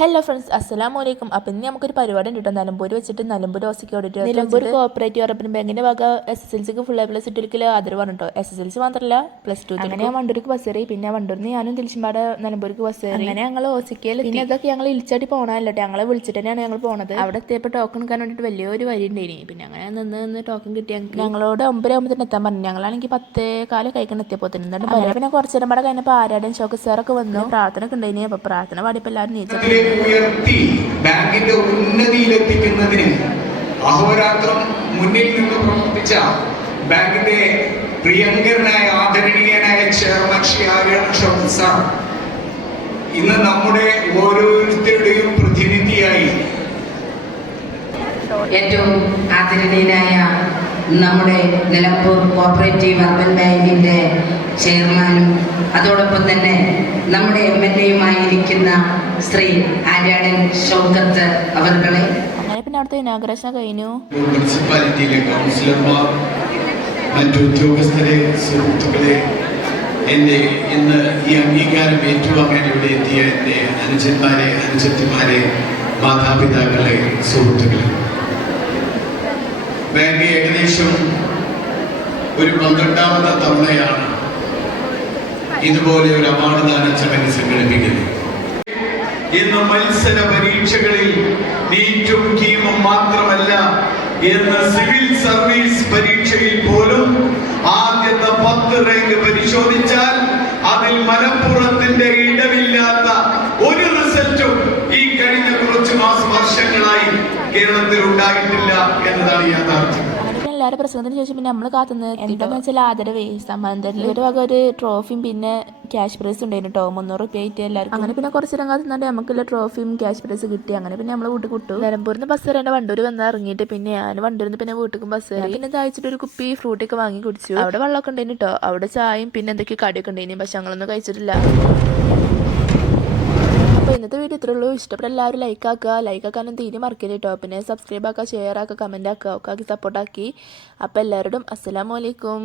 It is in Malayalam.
ഹലോ ഫ്രണ്ട്സ്, അസ്സലാമലൈക്കും. അപ്പം ഇന്ന് നമുക്കൊരു പരിപാടി ഉണ്ട് കേട്ടോ. നിലമ്പൂർ വെച്ചിട്ട് നിലമ്പൂർ ഓസിക്ക് ഓടിയിട്ട് നിലമ്പൂർ കോപ്പറേറ്റീവ് ഉറപ്പിന് ബാങ്കിന്റെ ഭാഗ SSLCക്ക് ഫുൾ A+ ഇട്ടിരിക്കൽ ആദരവാണ് കേട്ടോ. SSLC മാത്രമല്ല +2 അങ്ങനെ ഞാൻ വണ്ടൂർക്ക് ബസ് കയറി. പിന്നെ വണ്ടൂരിന്ന് ഞാനും തിരിച്ചുമ്പാടെ നിലമ്പൂർക്ക് ബസ് കയറി. അങ്ങനെ ഞങ്ങൾ ഓസിക്കയിൽ പിന്നെ ഇതൊക്കെ ഞങ്ങൾ ഇളിച്ചാട്ടി പോകണമല്ലോ. ഞങ്ങളെ വിളിച്ചിട്ട് തന്നെയാണ് ഞങ്ങൾ പോണത്. അവിടെ എത്തിയപ്പോൾ ടോക്കൺ എടുക്കാൻ വേണ്ടിയിട്ട് വലിയൊരു വരി ഉണ്ടായിനി. പിന്നെ അങ്ങനെ നിന്ന് ടോക്കൺ കിട്ടി. ഞങ്ങളോട് 9 ആകുമ്പോൾ എത്താൻ പറഞ്ഞു. ഞങ്ങളാണെങ്കിൽ 10:15 കഴിക്കണം എത്തിയപ്പോൾ തന്നെ. എന്നിട്ട് പിന്നെ കുറച്ച് നേരം പാടെ കഴിഞ്ഞപ്പോൾ ആരാടൻ ഷോക്ക് സാറൊക്കെ വന്നു. പ്രാർത്ഥന ഒക്കെ ഉണ്ടായിനി. അപ്പോൾ പ്രാർത്ഥന പാടിയപ്പോൾ എല്ലാവരും നീച്ചു ഉയർത്തി ബാങ്കിന്റെ ഉന്നതിയിലെത്തിക്കുന്നതിന് അഹോരാത്രം മുന്നിൽ നിന്ന് പ്രവർത്തിച്ച ബാങ്കിന്റെ പ്രിയങ്കരനായ ആദരണീയനായ ചെയർമാൻ ശ്രീ ആര്യാടൻ ഷൗക്കത്ത് സാർ ഇന്ന് നമ്മുടെ ഓരോരുത്തരുടെയും പ്രതിനിധിയായി ഏറ്റവും ആദരണീയനായ നമ്മുടെ നിലമ്പൂർ കോപ്പറേറ്റീവ് അർബൻ ബാങ്കിന്റെ ചെയർമാനും അതോടൊപ്പം തന്നെ നമ്മുടെ MLA-യുമായിരിക്കുന്ന ശ്രീ ആര്യാടൻ ഷൗക്കത്ത് അവർകളെ പിന്നെ അവിടുത്തെ ഇനാഗ്രേഷൻ കഴിഞ്ഞു. മുനിസിപ്പാലിറ്റിയിലെ കൗൺസിലർമാർ, മറ്റു ഉദ്യോഗസ്ഥരെ, സുഹൃത്തുക്കളെ, എൻ്റെ ഇന്ന് ഈ അംഗീകാരം ഏറ്റുവാങ്ങാൻ ഇവിടെ എത്തിയ എൻ്റെ അനുജന്മാരെ, അനുജത്തിമാരെ, മാതാപിതാക്കളെ, സുഹൃത്തുക്കളെ, ബാങ്ക് ഏകദേശം ഒരു 12ാമത്തെ തവണയാണ് ഇതുപോലെ ഒരു അവാർഡ് ദാന ചടങ്ങ് സംഘടിപ്പിക്കുന്നത്. ഇന്ന് മത്സര പരീക്ഷകളിൽ നീറ്റും കീമും മാത്രമല്ല, ഇന്ന് സിവിൽ സർവീസ് പരീക്ഷയിൽ പോലും ആദ്യത്തെ 10 റാങ്ക് പരിശോധിച്ചാൽ അതിൽ മലപ്പുറത്തിന്റെ ഇടമില്ലാത്ത ഒരു റിസൾട്ടും ഈ കഴിഞ്ഞ കുറച്ച് വർഷങ്ങളായി കേരളത്തിൽ ഉണ്ടായിട്ടില്ല എന്നതാണ് യാഥാർത്ഥ്യം. എല്ലാവരും പ്രസംഗത്തിന് ശേഷം പിന്നെ നമ്മൾ കാത്തുന്നത് എന്താണെന്ന് വെച്ചാൽ ആദരവേ സമ്മാനത്തിൽ ഒരു വക ഒരു ട്രോഫിയും പിന്നെ ക്യാഷ് പ്രൈസ് ഉണ്ടായിരുന്നു കേട്ടോ. 300 രൂപ ആയിട്ട് എല്ലാവരും. അങ്ങനെ പിന്നെ കുറച്ച് നേരം കാത്തുന്നുണ്ട് നമുക്കുള്ള ട്രോഫിയും ക്യാഷ് പ്രൈസ് കിട്ടി. അങ്ങനെ പിന്നെ നമ്മൾ വീട്ടിൽ കിട്ടു. നിലമ്പൂരിന്ന് ബസ് കയറേണ്ട വണ്ടൂർ വന്നാൽ ഇറങ്ങിയിട്ട് പിന്നെ ഞാൻ വണ്ടൂരിന്ന് പിന്നെ വീട്ടിലും ബസ് കയറി. പിന്നെ കഴിച്ചിട്ട് ഒരു കുപ്പി ഫ്രൂട്ടൊക്കെ വാങ്ങി കുടിച്ചു. അവിടെ വെള്ളമൊക്കെ ഉണ്ടായിരുന്നു കേട്ടോ. അവിടെ ചായയും പിന്നെ എന്തൊക്കെയോ കടിയൊക്കെ ഉണ്ടായിരുന്നു. പക്ഷെ ഞങ്ങളൊന്നും കഴിച്ചിട്ടില്ല. അപ്പോൾ ഇന്നത്തെ വീഡിയോ ഇത്രേ ഉള്ളൂ. ഇഷ്ടപ്പെട്ട എല്ലാവരും ലൈക്ക് ആക്കാനും തീരെ മറക്കരുത് കേട്ടോ. പിന്നെ സബ്സ്ക്രൈബ് ആക്കുക, ഷെയർ ആക്കുക, കമൻറ്റ് ആക്കുക, ഒക്കെ ആക്കി സപ്പോർട്ടാക്കി. അപ്പോൾ എല്ലാവരോടും അസ്സലാമു അലൈക്കും.